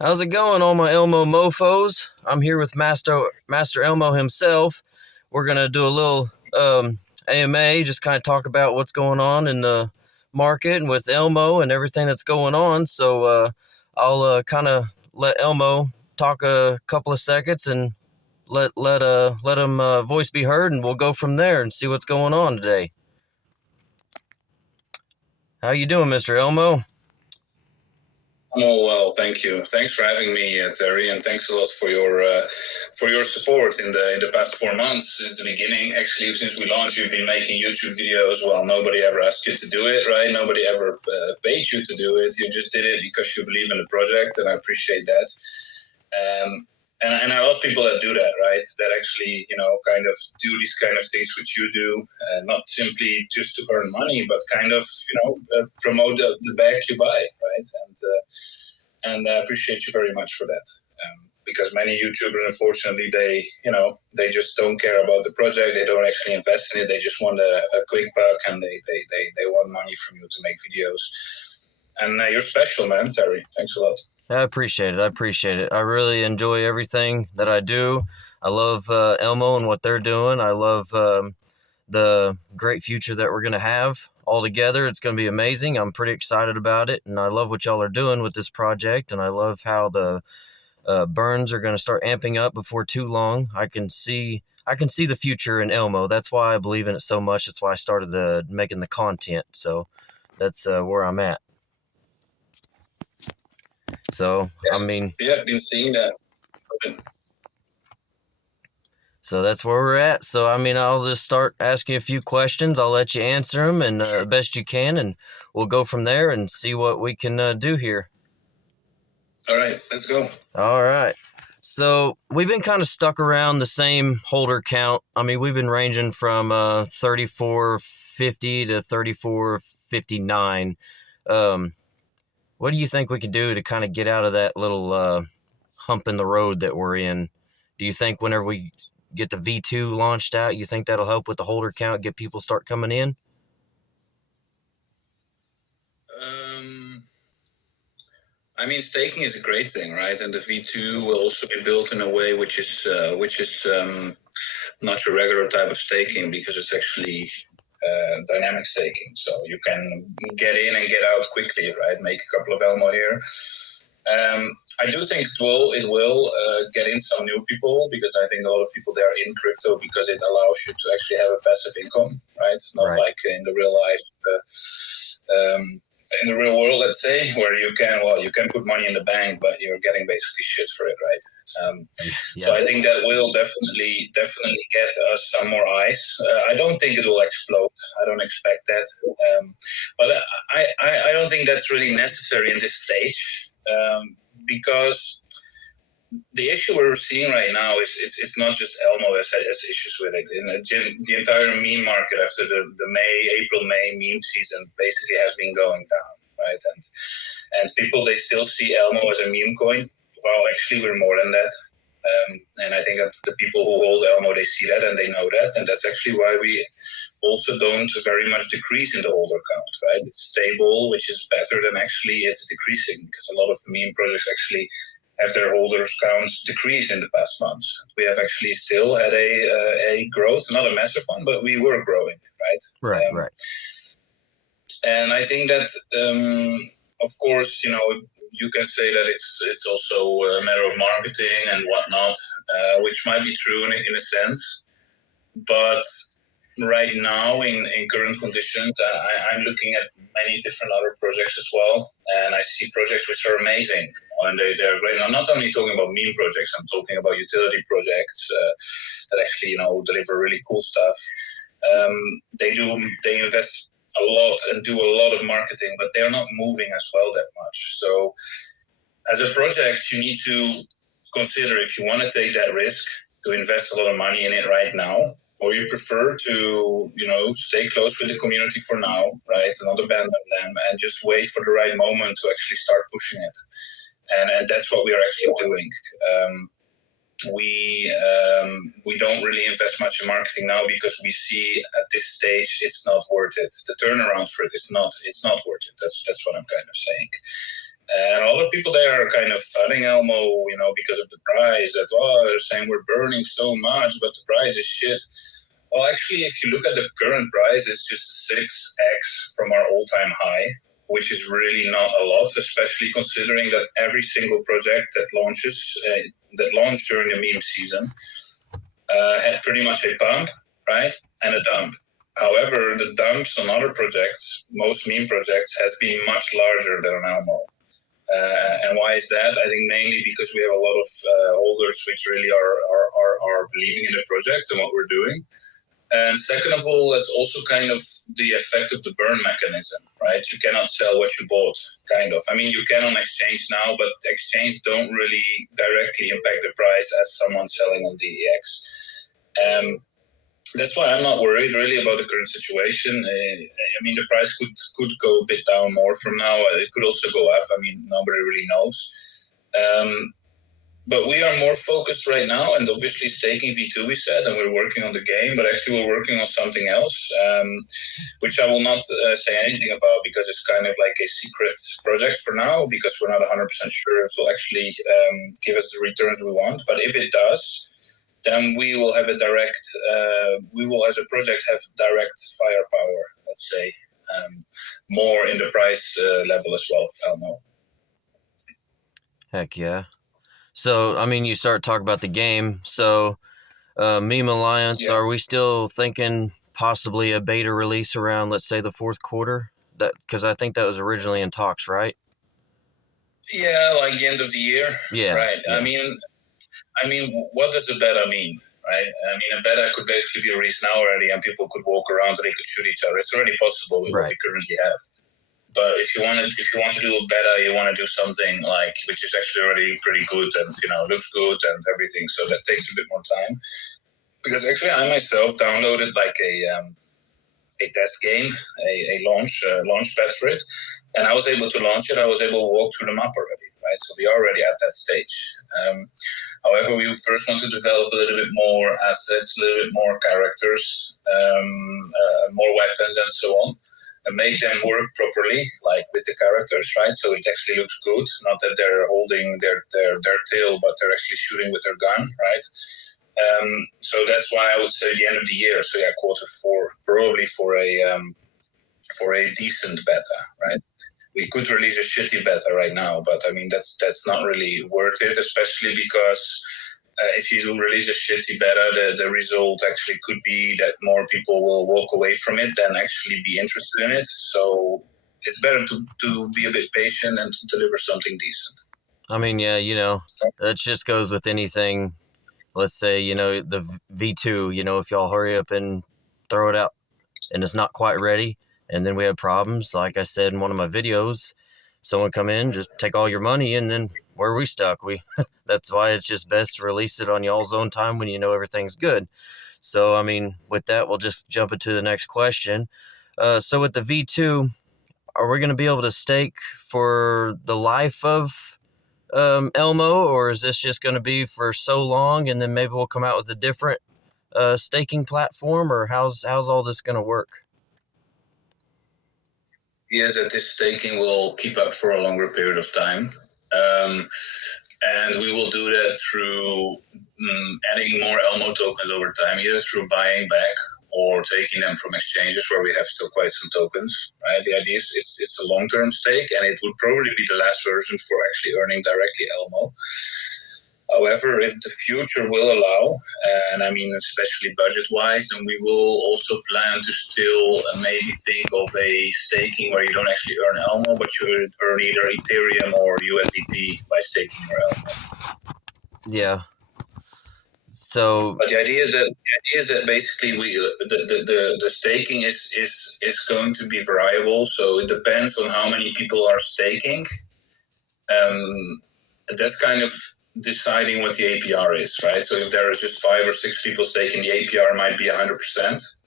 How's it going, all my Elmo mofos? I'm here with Master Elmo himself. We're gonna do a little AMA, just kind of talk about what's going on in the market and with Elmo and everything that's going on. So I'll kind of let Elmo talk a couple of seconds and let him voice be heard, and we'll go from there and see what's going on today. How you doing, Mr. Elmo? Oh, well, thank you. Thanks for having me, Terry, and thanks a lot for your support in the past 4 months since the beginning. Actually, since we launched, you've been making YouTube videos. Well, nobody ever asked you to do it, right? Nobody ever paid you to do it. You just did it because you believe in the project, and I appreciate that. And I love people that do that, right? That actually, kind of do these kind of things which you do, not simply just to earn money, but kind of, promote the bag you buy, right? And I appreciate you very much for that. Because many YouTubers, unfortunately, they just don't care about the project. They don't actually invest in it. They just want a quick buck, and they want money from you to make videos. And you're special, man, Terry. Thanks a lot. I appreciate it. I really enjoy everything that I do. I love Elmo and what they're doing. I love the great future that we're going to have all together. It's going to be amazing. I'm pretty excited about it, and I love what y'all are doing with this project, and I love how the burns are going to start amping up before too long. I can see the future in Elmo. That's why I believe in it so much. That's why I started making the content. So that's where I'm at. So, I mean... Yeah, I've been seeing that. So that's where we're at. So, I mean, I'll just start asking a few questions. I'll let you answer them and best you can, and we'll go from there and see what we can do here. All right, let's go. All right. So we've been kind of stuck around the same holder count. I mean, we've been ranging from 3450 to 3459. What do you think we could do to kind of get out of that little hump in the road that we're in? Do you think whenever we get the V2 launched out, you think that'll help with the holder count, get people start coming in? I mean, staking is a great thing, right? And the V2 will also be built in a way which is not your regular type of staking, because it's actually dynamic staking. So you can get in and get out quickly, right? Make a couple of Elmo here. I do think it will get in some new people, because I think a lot of people there are in crypto because it allows you to actually have a passive income, right? Not Right. like in the real life, in the real world, let's say, where you can put money in the bank, but you're getting basically shit for it, right? Yeah. So I think that will definitely get us some more eyes. I don't think it will explode. I don't expect that. But I don't think that's really necessary in this stage, because the issue we're seeing right now is it's not just Elmo has issues with it. In the entire meme market after the April-May meme season basically has been going down, right? And people, they still see Elmo as a meme coin. Well, actually, we're more than that. And I think that the people who hold Elmo, they see that and they know that. And that's actually why we also don't very much decrease in the holder count, right? It's stable, which is better than actually it's decreasing, because a lot of meme projects actually have their holders counts decrease in the past months. We have actually still had a growth, not a massive one, but we were growing, right? Right. And I think that, of course, you can say that it's also a matter of marketing and whatnot, which might be true in a sense. But right now, in current conditions, I'm looking at many different other projects as well, and I see projects which are amazing, and they're great. And I'm not only talking about meme projects; I'm talking about utility projects that actually, deliver really cool stuff. They invest a lot and do a lot of marketing, but they're not moving as well that much. So, as a project, you need to consider if you want to take that risk to invest a lot of money in it right now, or you prefer to, stay close with the community for now, right, and not abandon them, and just wait for the right moment to actually start pushing it. And that's what we are actually doing. We don't really invest much in marketing now because we see at this stage it's not worth it. The turnaround for it it's not worth it. That's what I'm kind of saying. And a lot of of people there are kind of fighting Elmo, because of the price. That they're saying we're burning so much, but the price is shit. Well, actually, if you look at the current price, it's just 6x from our all-time high, which is really not a lot, especially considering that every single project that launched during the meme season, had pretty much a pump, right, and a dump. However, the dumps on other projects, most meme projects, has been much larger than on Elmo. And why is that? I think mainly because we have a lot of holders which really are believing in the project and what we're doing. And second of all, that's also kind of the effect of the burn mechanism, right? You cannot sell what you bought, kind of. I mean, you can on exchange now, but exchange don't really directly impact the price as someone selling on DEX. That's why I'm not worried really about the current situation. I mean, the price could go a bit down more from now. It could also go up. I mean, nobody really knows. But we are more focused right now, and obviously staking V2 we said, and we're working on the game, but actually we're working on something else, which I will not say anything about because it's kind of like a secret project for now, because we're not 100% sure if it will actually give us the returns we want. But if it does, then we will have we will as a project have direct firepower, let's say, more in the price level as well, Elmo. Heck yeah. So, I mean, you start talking about the game. So, Meme Alliance, are we still thinking possibly a beta release around, let's say, the fourth quarter? Because I think that was originally in talks, right? Yeah, like the end of the year. Yeah. Right. Yeah. I mean, what does a beta mean? Right. I mean, a beta could basically be released now already, and people could walk around and they could shoot each other. It's already possible with what we currently have. But if you want to do a beta, you want to do something which is actually already pretty good and looks good and everything. So that takes a bit more time. Because actually, I myself downloaded a test game, a launch pad for it, and I was able to launch it. I was able to walk through the map already. Right, so we are already at that stage. However, we first want to develop a little bit more assets, a little bit more characters, more weapons, and so on. And make them work properly, like with the characters, right? So it actually looks good. Not that they're holding their tail, but they're actually shooting with their gun, right? So that's why I would say the end of the year. So yeah, Q4, probably for a decent beta, right? We could release a shitty beta right now, but I mean that's not really worth it, especially because if you do release a shitty beta, the result actually could be that more people will walk away from it than actually be interested in it. So it's better to be a bit patient and to deliver something decent. I mean, yeah, that just goes with anything. Let's say, the V2, if y'all hurry up and throw it out and it's not quite ready, and then we have problems, like I said in one of my videos, someone come in, just take all your money, and then where are we stuck? That's why it's just best to release it on y'all's own time when you know everything's good. So, I mean, with that, we'll just jump into the next question. So with the V2, are we going to be able to stake for the life of Elmo, or is this just going to be for so long, and then maybe we'll come out with a different staking platform, or how's all this going to work? Yes, that this staking will keep up for a longer period of time. And we will do that through adding more Elmo tokens over time, either through buying back or taking them from exchanges where we have still quite some tokens. Right? The idea is it's a long-term stake, and it would probably be the last version for actually earning directly Elmo. However, if the future will allow, and I mean especially budget-wise, then we will also plan to still maybe think of a staking where you don't actually earn Elmo, but you earn either Ethereum or USDT by staking your Elmo. Yeah. So, but the idea is that basically the staking is going to be variable. So it depends on how many people are staking. That's kind of deciding what the APR is, right? So if there is just 5 or 6 people staking, the APR might be 100%.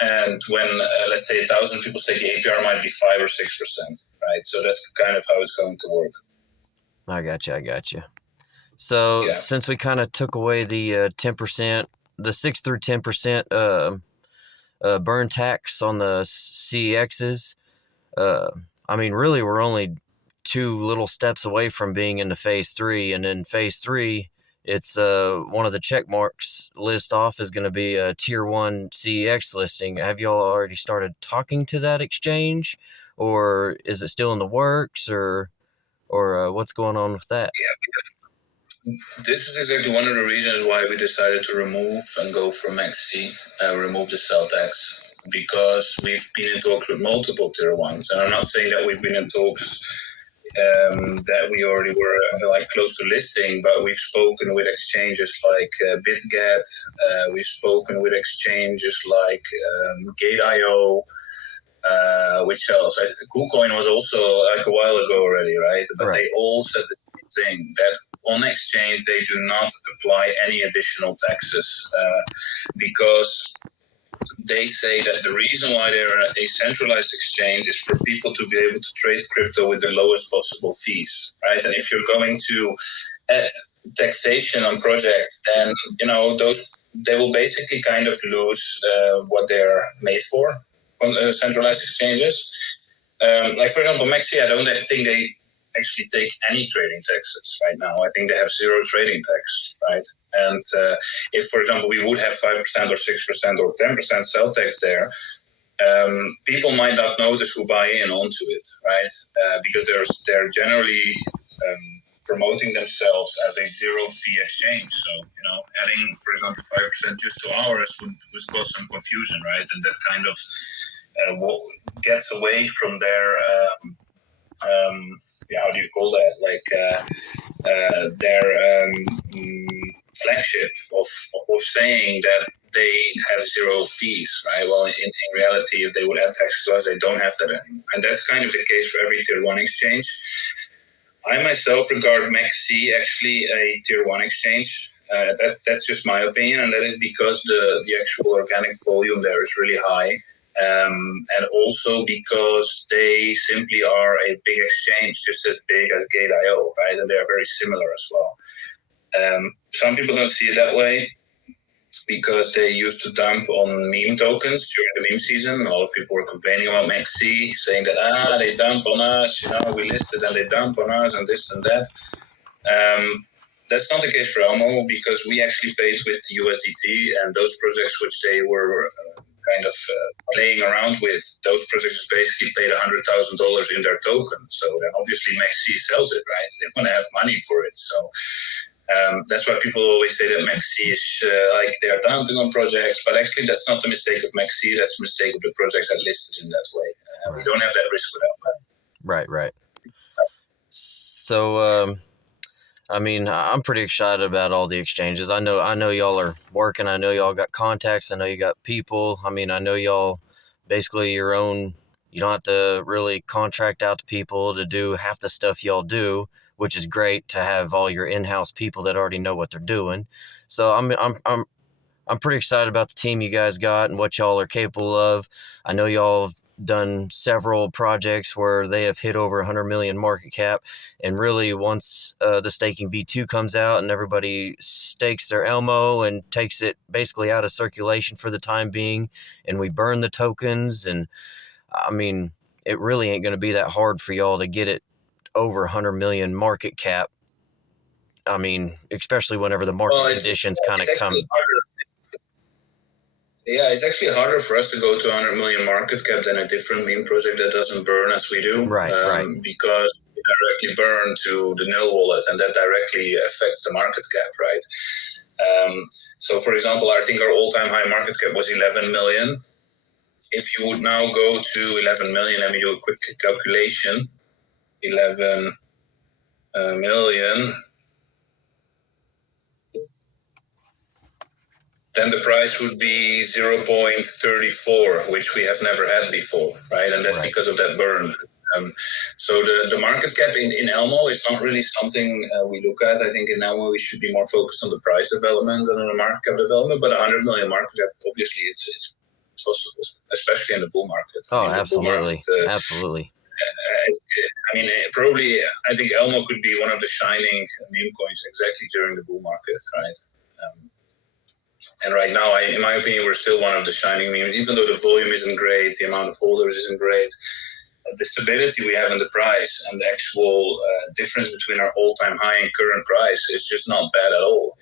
And when, let's say, 1,000 people stake, the APR might be 5 or 6%, right? So that's kind of how it's going to work. I got you. So since we kind of took away the 10%, the 6 through 10% burn tax on the CEXs, I mean, really, we're only two little steps away from being into phase 3, and in phase 3 it's one of the check marks list off is going to be a tier 1 CEX listing. Have y'all already started talking to that exchange, or is it still in the works, or what's going on with that? This is exactly one of the reasons why we decided to remove and go for MaxC, remove the cell tax, because we've been in talks with multiple tier ones. And I'm not saying that we've been in talks that we already were like close to listing, but we've spoken with exchanges like BitGet, we've spoken with exchanges like Gate.io, which else? KuCoin was also like a while ago already, right? But they all said the same thing, that on exchange they do not apply any additional taxes because they say that the reason why they're a centralized exchange is for people to be able to trade crypto with the lowest possible fees, right? And if you're going to add taxation on projects, then those they will basically kind of lose what they're made for on centralized exchanges. Like for example, Maxi, I don't think they actually take any trading taxes right now. I think they have zero trading tax, right? And if, for example, we would have 5% or 6% or 10% sell tax there, people might not notice who buy in onto it, right? Because they're generally promoting themselves as a zero fee exchange. So, adding, for example, 5% just to ours would cause some confusion, right? And that kind of gets away from their how do you call that? Like their flagship of saying that they have zero fees, right? Well, in reality, if they would add taxes to us, they don't have that anymore. And that's kind of the case for every tier 1 exchange. I myself regard MaxC actually a tier 1 exchange. That's just my opinion, and that is because the actual organic volume there is really high. And also because they simply are a big exchange, just as big as Gate.io, right? And they are very similar as well. Some people don't see it that way because they used to dump on meme tokens during the meme season. A lot of people were complaining about MaxC, saying that, they dump on us, we listed and they dump on us and this and that. That's not the case for Elmo because we actually paid with USDT, and those projects which they were kind of playing around with, those projects basically paid $100,000 in their token. So then obviously MaxC sells it, right? They want to have money for it. So that's why people always say that MaxC is like they are dumping on projects, but actually that's not the mistake of MaxC, that's the mistake of the projects that listed in that way. We don't have that risk without that. Right. So, I mean, I'm pretty excited about all the exchanges. I know y'all are working. I know y'all got contacts. I know you got people. I mean, I know y'all basically your own. You don't have to really contract out to people to do half the stuff y'all do, which is great to have all your in-house people that already know what they're doing. So I'm pretty excited about the team you guys got and what y'all are capable of. I know y'all have done several projects where they have hit over 100 million market cap, and really once the staking V2 comes out and everybody stakes their Elmo and takes it basically out of circulation for the time being, and we burn the tokens, and I mean it really ain't going to be that hard for y'all to get it over 100 million market cap. I mean, especially whenever the market conditions kind of come. Yeah, it's actually harder for us to go to 100 million market cap than a different meme project that doesn't burn as we do. Right. Because we directly burn to the nil wallet, and that directly affects the market cap, right? So, for example, I think our all-time high market cap was 11 million. If you would now go to 11 million, let me do a quick calculation. 11 million. Then the price would be 0.34, which we have never had before, right? And that's because of that burn. So the market cap in Elmo is not really something we look at. I think in Elmo we should be more focused on the price development than on the market cap development. But 100 million market cap, obviously, it's possible, especially in the bull market. Oh, absolutely. Absolutely. I mean, probably, I think Elmo could be one of the shining meme coins exactly during the bull market, right? And right now, in my opinion, we're still one of the shining memes, even though the volume isn't great, the amount of holders isn't great. the stability we have in the price and the actual difference between our all-time high and current price is just not bad at all,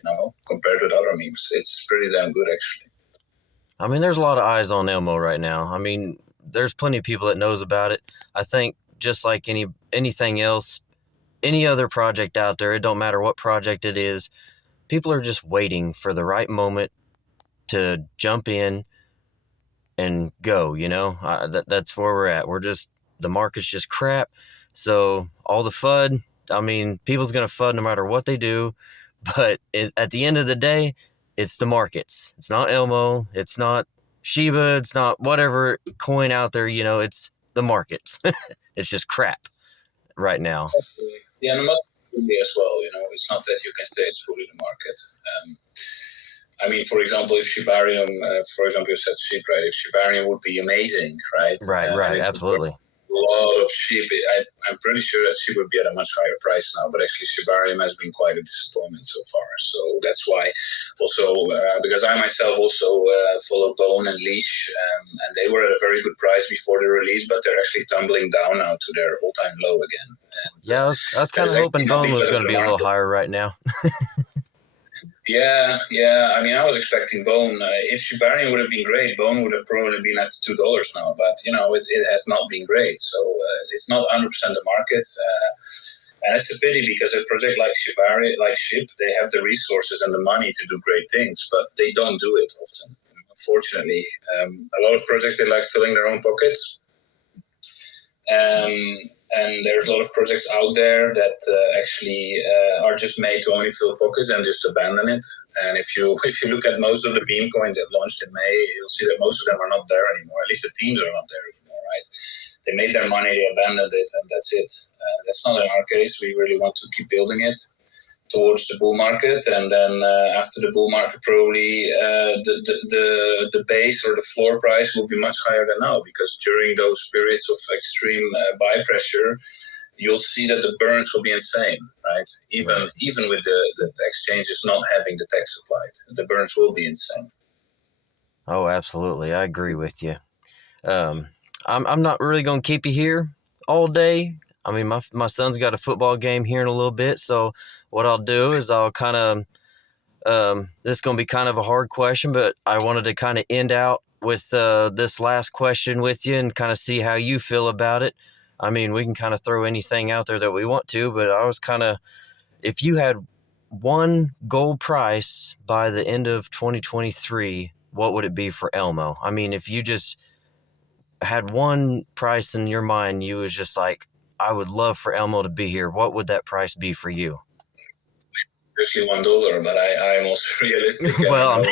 compared with other memes. It's pretty damn good, actually. I mean, there's a lot of eyes on Elmo right now. I mean, there's plenty of people that knows about it. I think just like anything else, any other project out there, it don't matter what project it is, people are just waiting for the right moment to jump in and go, that's where we're at. The market's just crap. So all the FUD, I mean, people's going to FUD no matter what they do. But at the end of the day, it's the markets. It's not Elmo. It's not Shiba. It's not whatever coin out there, it's the markets. It's just crap right now. Yeah, and not fully as well, it's not that you can say it's fully the market. I mean, for example, if Shibarium, for example, you said sheep, right? If Shibarium would be amazing, right? Right, absolutely. A lot of sheep. I'm pretty sure that sheep would be at a much higher price now, but actually Shibarium has been quite a disappointment so far. So that's why also, because I myself also follow Bone and Leash, and they were at a very good price before the release, but they're actually tumbling down now to their all-time low again. And, yeah, I was kind of hoping Bone was going to be a little higher right now. Yeah. I mean, I was expecting Bone. If Shibarium would have been great, Bone would have probably been at $2 now. But it has not been great. So it's not 100% the market, and it's a pity because a project like Shibarium, like Ship, they have the resources and the money to do great things, but they don't do it often. Unfortunately, a lot of projects they like filling their own pockets. And there's a lot of projects out there that actually are just made to only fill pockets and just abandon it. And if you look at most of the meme coin that launched in May, you'll see that most of them are not there anymore. At least the teams are not there anymore, right? They made their money, they abandoned it, and that's it. That's not in our case. We really want to keep building it towards the bull market, and then after the bull market, probably the base or the floor price will be much higher than now, because during those periods of extreme buy pressure, you'll see that the burns will be insane, right? Even with the exchanges not having the tax applied, the burns will be insane. Oh, absolutely, I agree with you. I'm not really going to keep you here all day. I mean, my son's got a football game here in a little bit, so what I'll do is I'll kind of, this is going to be kind of a hard question, but I wanted to kind of end out with this last question with you and kind of see how you feel about it. I mean, we can kind of throw anything out there that we want to, but I was kind of, if you had one gold price by the end of 2023, what would it be for Elmo? I mean, if you just had one price in your mind, you was just like, I would love for Elmo to be here, what would that price be for you? Especially $1, but I'm also realistic. Well,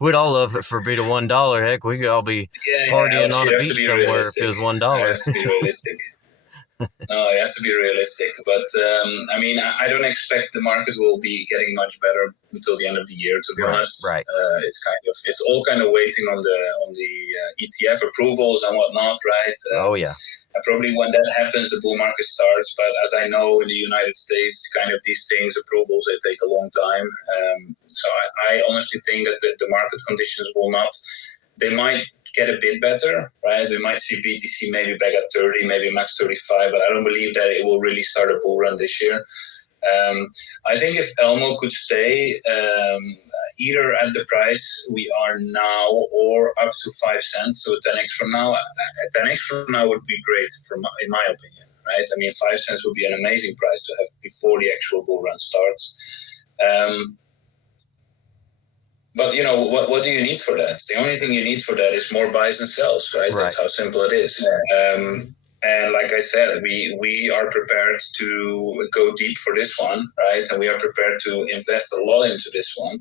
we'd all love it for be to $1. Heck, we could all be partying on a beach somewhere if it was $1. It has to be realistic. No, it has to be realistic. But I mean, I don't expect the market will be getting much better until the end of the year. To be honest, right. It's all kind of waiting on the ETF approvals and whatnot, right? Oh yeah. And probably when that happens, the bull market starts. But as I know, in the United States, kind of these things, approvals, they take a long time. So I honestly think that the market conditions will not. They might get a bit better, right? We might see BTC maybe back at 30, maybe max 35, but I don't believe that it will really start a bull run this year. I think if Elmo could stay either at the price we are now or up to 5 cents, so 10x from now, 10x from now would be great, in my opinion, right? I mean, 5 cents would be an amazing price to have before the actual bull run starts. But what do you need for that? The only thing you need for that is more buys and sells, right? That's how simple it is. And like I said, we are prepared to go deep for this one, right? And we are prepared to invest a lot into this one.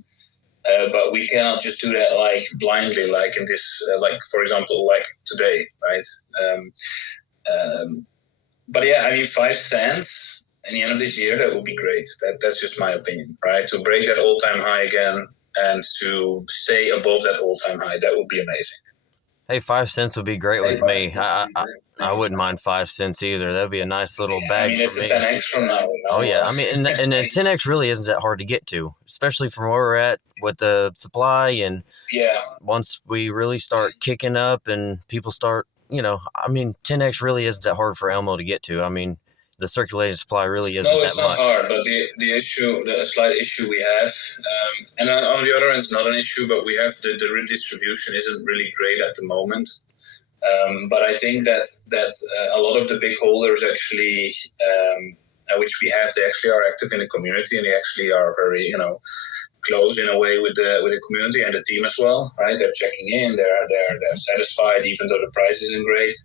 But we cannot just do that like blindly, like in this, like for example, like today, right? But yeah, I mean, 5 cents at the end of this year, that would be great. That's just my opinion, right? To break that all-time high again and to stay above that all-time high, that would be amazing. Hey, 5 cents would be great with me. I wouldn't mind 5 cents either. That'd be a nice little bag for me. It's a 10x from now. Oh yeah, I mean, and a 10x really isn't that hard to get to, especially from where we're at with the supply. And once we really start kicking up and people start I mean, 10x really isn't that hard for Elmo to get to. I mean, the circulating supply really isn't No, that it's not much. hard, but the slight issue we have, and on the other end, it's not an issue, but we have the redistribution isn't really great at the moment. But I think that a lot of the big holders actually, which we have, they actually are active in the community, and they actually are very, close in a way with the community and the team as well, right? They're checking in, they're satisfied, even though the price isn't great.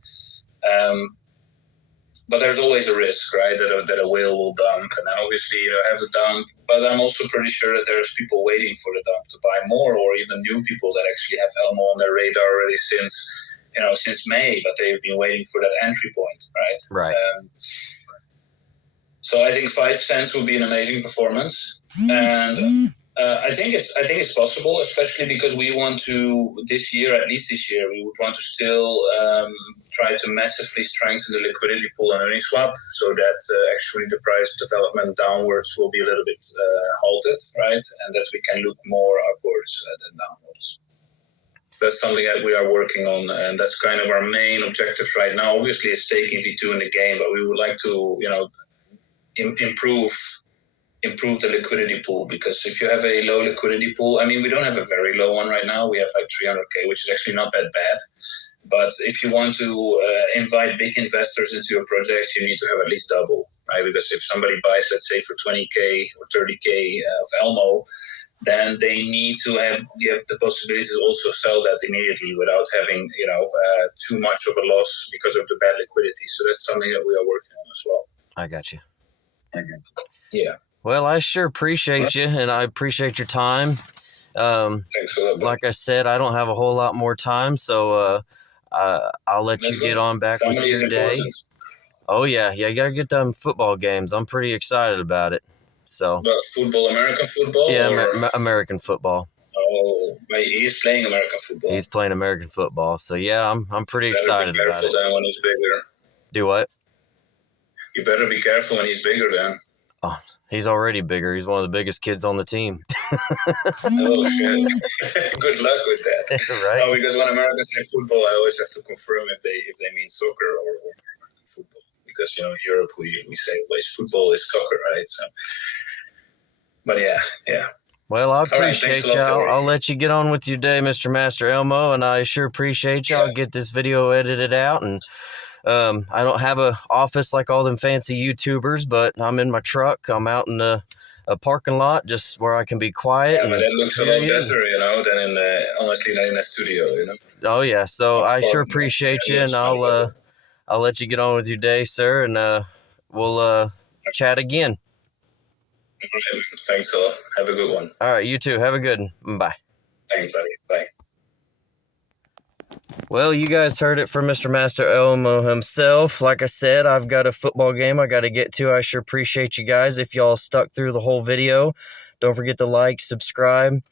But there's always a risk, right, that a whale will dump, and then obviously have the dump. But I'm also pretty sure that there's people waiting for the dump to buy more, or even new people that actually have Elmo on their radar already since May, but they've been waiting for that entry point, right? Right. So I think 5 cents would be an amazing performance, and I think it's possible, especially because we want to at least this year, we would want to still try to massively strengthen the liquidity pool and earnings swap, so that actually the price development downwards will be a little bit halted, right, and that we can look more upwards than downwards. That's something that we are working on, and that's kind of our main objective right now. Obviously, it's taking V2 in the game, but we would like to, improve the liquidity pool, because if you have a low liquidity pool, I mean, we don't have a very low one right now. We have like 300K, which is actually not that bad. But if you want to invite big investors into your projects, you need to have at least double, right? Because if somebody buys, let's say, for 20K or 30K of Elmo, then they need to have the possibility to also sell that immediately without having, too much of a loss because of the bad liquidity. So that's something that we are working on as well. I got you. Yeah. Well, I sure appreciate you, and I appreciate your time. Thanks a lot. Like I said, I don't have a whole lot more time, so I'll let you get on back with your day. Oh, yeah, you got to get them football games. I'm pretty excited about it. So. But football, American football? Yeah, American football. Oh, wait, he's playing American football. He's playing American football. So, yeah, I'm pretty excited about it. You better be careful then when he's bigger. Do what? You better be careful when he's bigger then. Oh, he's already bigger. He's one of the biggest kids on the team. Oh, shit. Good luck with that. Right. Oh, because when Americans say football, I always have to confirm if they mean soccer or football. Because, in Europe, we say always football is soccer, right? So, but yeah. Well, I appreciate you. I'll let you get on with your day, Mr. Master Elmo, and I sure appreciate you. Yeah. I'll get this video edited out, and I don't have an office like all them fancy YouTubers, but I'm in my truck. I'm out in a parking lot, just where I can be quiet. Yeah, but that looks a lot better, than honestly than in a studio, Oh yeah, so I sure appreciate you, and I'll let you get on with your day, sir, and we'll chat again. Thanks a lot. Have a good one. All right, you too. Have a good one. Bye. Thanks, buddy. Bye. Well, you guys heard it from Mr. Master Elmo himself. Like I said, I've got a football game I got to get to. I sure appreciate you guys. If y'all stuck through the whole video, don't forget to like, subscribe.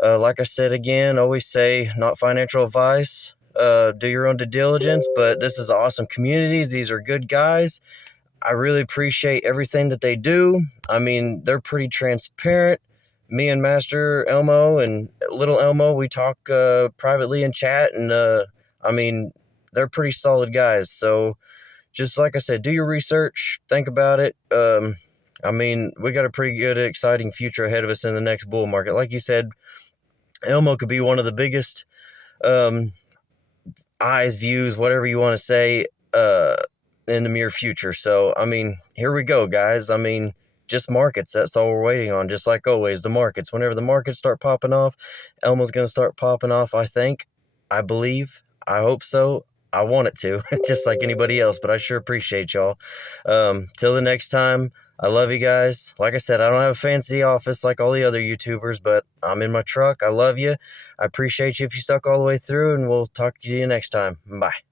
Like I said again, always say, not financial advice. Do your own due diligence, but this is an awesome community. These are good guys. I really appreciate everything that they do. I mean, they're pretty transparent. Me and Master Elmo and Little Elmo, we talk privately in chat, and I mean, they're pretty solid guys. So just like I said, do your research, think about it. I mean, we got a pretty good, exciting future ahead of us in the next bull market. Like you said, Elmo could be one of the biggest eyes, views, whatever you want to say, in the near future. So, I mean, here we go, guys. I mean, just markets. That's all we're waiting on. Just like always, the markets. Whenever the markets start popping off, Elmo's going to start popping off, I think. I believe. I hope so. I want it to, just like anybody else, but I sure appreciate y'all. Till the next time, I love you guys. Like I said, I don't have a fancy office like all the other YouTubers, but I'm in my truck. I love you. I appreciate you if you stuck all the way through, and we'll talk to you next time. Bye.